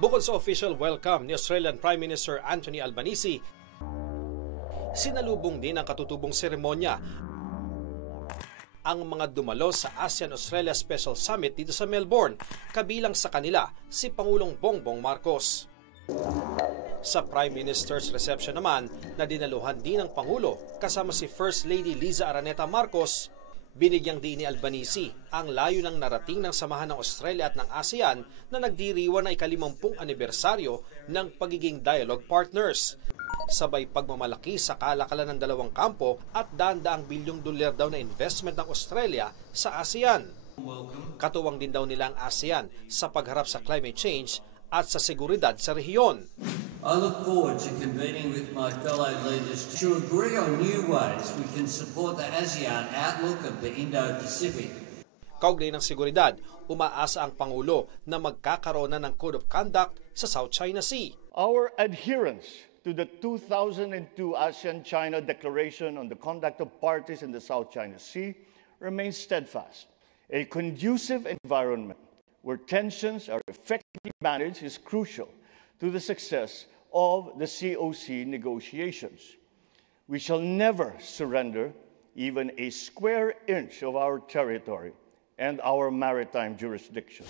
Bukod sa official welcome ni Australian Prime Minister Anthony Albanese, sinalubong din ang katutubong seremonya ang mga dumalo sa ASEAN-Australia Special Summit dito sa Melbourne, kabilang sa kanila si Pangulong Bongbong Marcos. Sa Prime Minister's reception naman na dinaluhan din ng Pangulo kasama si First Lady Liza Araneta Marcos, binigyang din ni Albanese ang layo ng narating ng samahan ng Australia at ng ASEAN na nagdiriwang na ika-50 anibersaryo ng pagiging dialogue partners. Sabay pagmamalaki sa kalakalan ng dalawang kampo at daan-daang bilyong dolyar daw na investment ng Australia sa ASEAN. Katuwang din daw nila ang ASEAN sa pagharap sa climate change at sa seguridad sa rehiyon. I look forward to convening with my fellow leaders to agree on new ways we can support the ASEAN outlook of the Indo-Pacific. Kaugnay ng seguridad, umaasa ang Pangulo na magkakaroon na ng Code of Conduct sa South China Sea. Our adherence to the 2002 ASEAN-China Declaration on the Conduct of Parties in the South China Sea remains steadfast. A conducive environment where tensions are effectively managed is crucial to the success of the COC negotiations. We shall never surrender even a square inch of our territory and our maritime jurisdiction.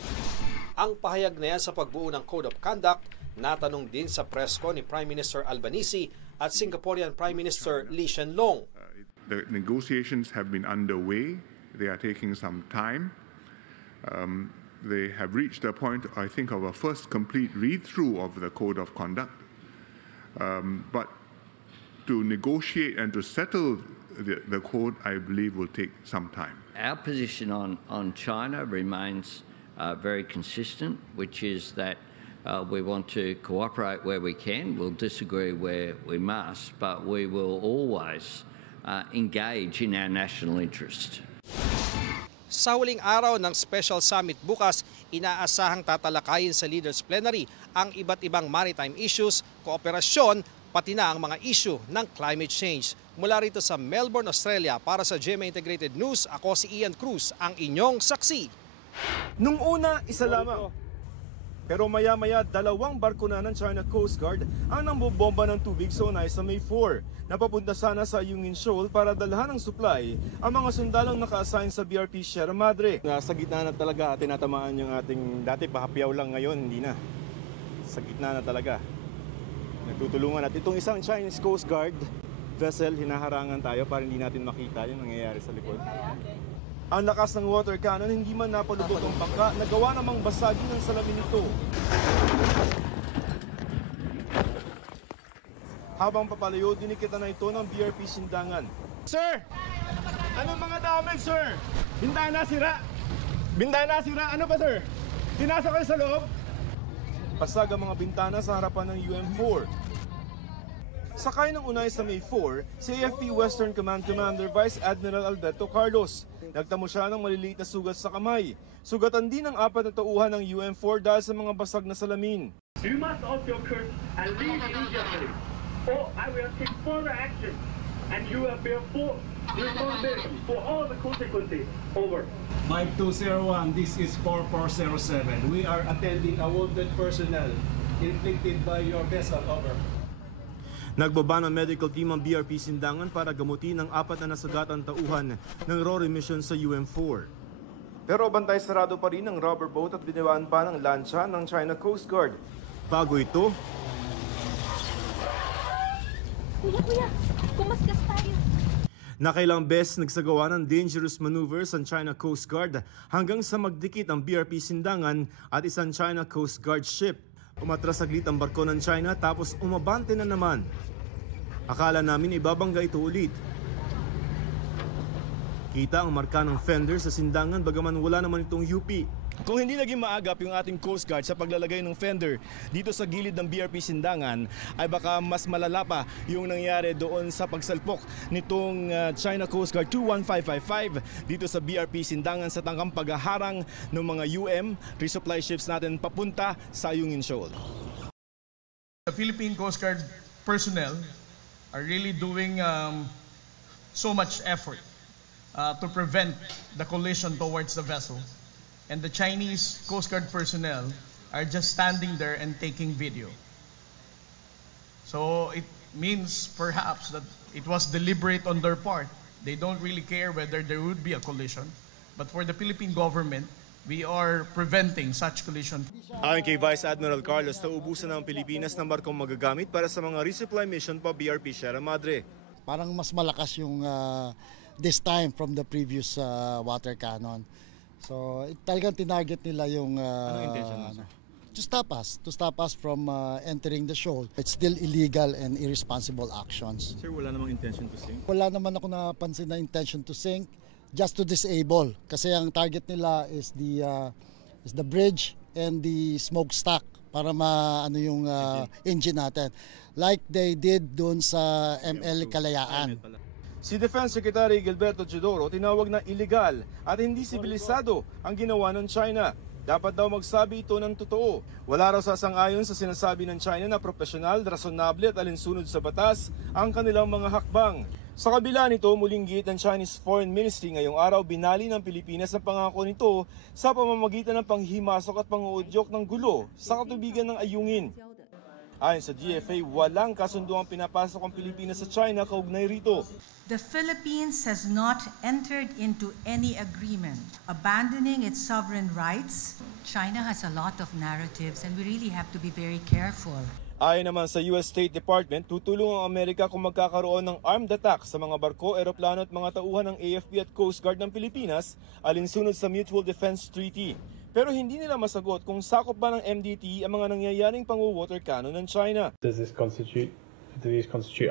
Ang pahayag na yan sa pagbuo ng Code of Conduct, natanong din sa pressco ni Prime Minister Albanese at Singaporean Prime Minister Lee Hsien Loong. The negotiations have been underway. They are taking some time. They have reached a point, I think, of a first complete read-through of the Code of Conduct. But to negotiate and to settle the code, I believe, will take some time. Our position on China remains very consistent, which is that we want to cooperate where we can, we'll disagree where we must, but we will always engage in our national interest. Sa huling araw ng Special Summit bukas, inaasahang tatalakayin sa Leaders Plenary ang iba't ibang maritime issues, kooperasyon, pati na ang mga issue ng climate change. Mula rito sa Melbourne, Australia, para sa GMA Integrated News, ako si Ian Cruz, ang inyong saksi. Nung una, isa lamang. Pero maya-maya, 2 barko na ng China Coast Guard ang nambobomba ng tubig sa Onay sa May 4. Napapunta sana sa Ayungin Shoal para dalhan ng supply ang mga sundalong naka-assign sa BRP Sierra Madre. Nasa gitna na talaga, tinatamaan yung ating dati pahapyaw lang, ngayon hindi na. Sa gitna na talaga. Nagtutulungan at itong isang Chinese Coast Guard vessel, hinaharangan tayo para hindi natin makita yung nangyayari sa likod. Ang lakas ng water cannon, hindi man napalubog ang bangka, nagawa namang basagin ng salamin nito. Habang papalayo, dinikita na ito ng BRP Sindangan. Sir! Anong mga damage, sir? Bintana sira! Bintana sira! Ano pa, sir? Tinasok kayo sa loob? Pasag ang mga bintana sa harapan ng UM4. Sakay ng Unay sa May 4, si AFP Western Command Commander Vice Admiral Alberto Carlos. Nagtamo siya ng maliliit na sugat sa kamay. Sugatan din ang 4 na tauhan ng UM4 dahil sa mga basag na salamin. You must off your course and leave immediately, or I will take further action and you will bear full responsibility for all the consequences. Over. Mike 201, this is 4407. We are attending a wounded personnel inflicted by your vessel. Over. Nagbaba ng medical team ang BRP Sindangan para gamutin ang 4 na nasugatan tauhan ng RORI mission sa UM4. Pero bantay sarado pa rin ang rubber boat at biniwaan pa ng lansya ng China Coast Guard. Bago ito, Kuya, kumaskas tayo. nakailang beses nagsagawa ng dangerous maneuvers ang China Coast Guard hanggang sa magdikit ang BRP Sindangan at isang China Coast Guard ship. Umatras saglit ang barko ng China tapos umabante na naman. Akala namin ibabangga ito ulit. Kita ang marka ng fender sa Sindangan bagaman wala naman itong UP. Kung hindi naging maagap yung ating Coast Guard sa paglalagay ng fender dito sa gilid ng BRP Sindangan, ay baka mas malala pa yung nangyari doon sa pagsalpok nitong China Coast Guard 21555 dito sa BRP Sindangan sa tangkang paghaharang ng mga UM resupply ships natin papunta sa Ayungin Shoal. The Philippine Coast Guard personnel are really doing so much effort to prevent the collision towards the vessel. And the Chinese Coast Guard personnel are just standing there and taking video. So it means perhaps that it was deliberate on their part. They don't really care whether there would be a collision. But for the Philippine government, we are preventing such collision. Ayon kay Vice Admiral Carlos, naubusan ng Pilipinas ng barkong magagamit para sa mga resupply mission pa BRP Sierra Madre. Parang mas malakas yung this time from the previous water cannon. So talagang tinarget nila yung anong intention mo, sir? To stop us from entering the shoal. It's still illegal and irresponsible actions. Sir, wala namang intention to sink? Wala naman ako napansin na intention to sink, just to disable. Kasi ang target nila is the bridge and the smokestack para maano yung engine natin. Like they did doon sa ML Kalayaan. Si Defense Secretary Gilberto Teodoro tinawag na illegal at hindi sibilisado ang ginawa ng China. Dapat daw magsabi ito ng totoo. Wala raw sasang-ayon sa sinasabi ng China na profesional, rasonable at alinsunod sa batas ang kanilang mga hakbang. Sa kabila nito, muling giit ng Chinese Foreign Ministry ngayong araw binali ng Pilipinas ang pangako nito sa pamamagitan ng panghihimasok at panguudyok ng gulo sa katubigan ng Ayungin. Ayon sa GFA, walang kasunduang pinapasok ang Pilipinas sa China kaugnay rito. The Philippines has not entered into any agreement abandoning its sovereign rights. China has a lot of narratives and we really have to be very careful. Ayon naman sa US State Department, tutulong ang Amerika kung magkakaroon ng armed attack sa mga barko, eroplano at mga tauhan ng AFP at Coast Guard ng Pilipinas alinsunod sa Mutual Defense Treaty. Pero hindi nila masagot kung sakop ba ng MDT ang mga nangyayaring pangu-water cannon ng China. Do these constitute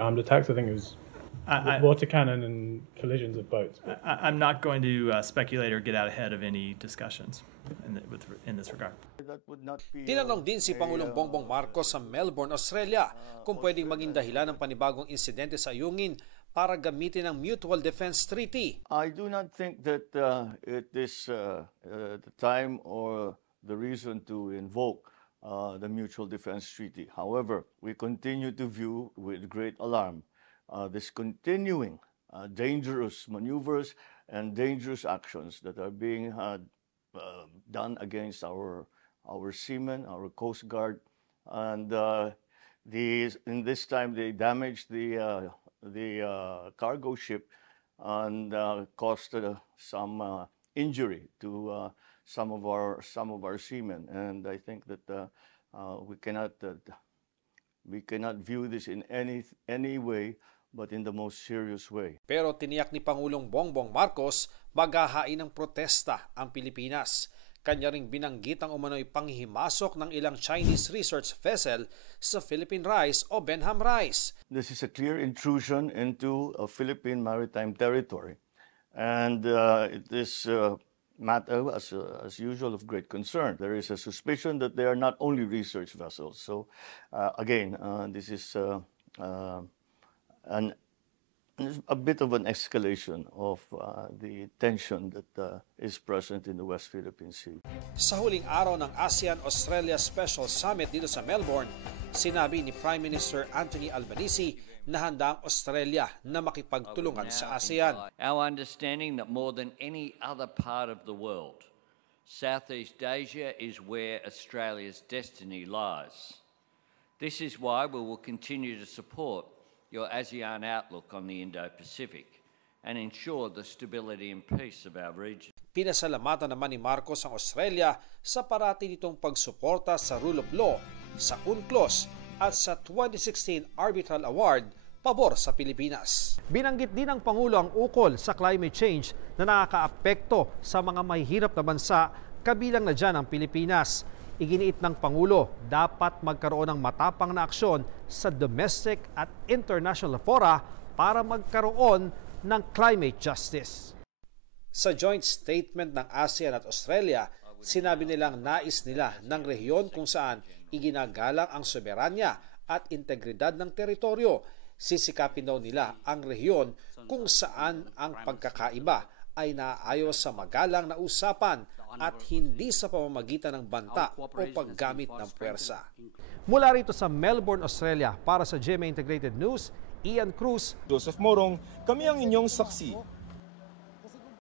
armed attacks? I think it was water cannon and collisions of boats. I'm not going to speculate or get out ahead of any discussions in this regard. Tinanong din si Pangulong Bongbong Marcos sa Melbourne, Australia, kung pwedeng maging dahilan ng panibagong insidente sa Ayungin para gamitin ang Mutual Defense Treaty. I do not think that it is the time or the reason to invoke the Mutual Defense Treaty. However, we continue to view with great alarm this continuing dangerous maneuvers and dangerous actions that are being done against our seamen, our Coast Guard, and in this time they damaged the cargo ship and caused some injury to some of our seamen, and I think that we cannot view this in any way but in the most serious way. Pero tiniyak ni Pangulong Bongbong Marcos maghahain ng protesta ang Pilipinas. Kanya ring binanggit ang umano'y panghihimasok ng ilang Chinese research vessel sa Philippine Rice o Benham Rice. This is a clear intrusion into a Philippine maritime territory, and it is matter as usual of great concern. There is a suspicion that they are not only research vessels. So again, this is a bit of an escalation of the tension that is present in the West Philippine Sea. Sa huling araw ng ASEAN-Australia Special Summit dito sa Melbourne, sinabi ni Prime Minister Anthony Albanese na handa ang Australia na makipagtulungan sa ASEAN. Our understanding that more than any other part of the world, Southeast Asia is where Australia's destiny lies. This is why we will continue to support your ASEAN outlook on the Indo-Pacific and ensure the stability and peace of our region. Pinasalamatan naman ni Marcos ang Australia sa parati nitong pagsuporta sa rule of law, sa UNCLOS at sa 2016 Arbitral Award pabor sa Pilipinas. Binanggit din ng Pangulo ang ukol sa climate change na nakakaapekto sa mga mahihirap na bansa, kabilang na dyan ang Pilipinas. Iginiit ng Pangulo, dapat magkaroon ng matapang na aksyon sa domestic at international fora para magkaroon ng climate justice. Sa joint statement ng ASEAN at Australia, sinabi nilang nais nila ng rehiyon kung saan iginagalang ang soberanya at integridad ng teritoryo. Sisikapin daw nila ang rehiyon kung saan ang pagkakaiba ay naayos sa magalang na usapan at hindi sa pamamagitan ng banta o paggamit ng puwersa. Mula rito sa Melbourne, Australia, para sa GMA Integrated News, Ian Cruz, Joseph Morong, kami ang inyong saksi.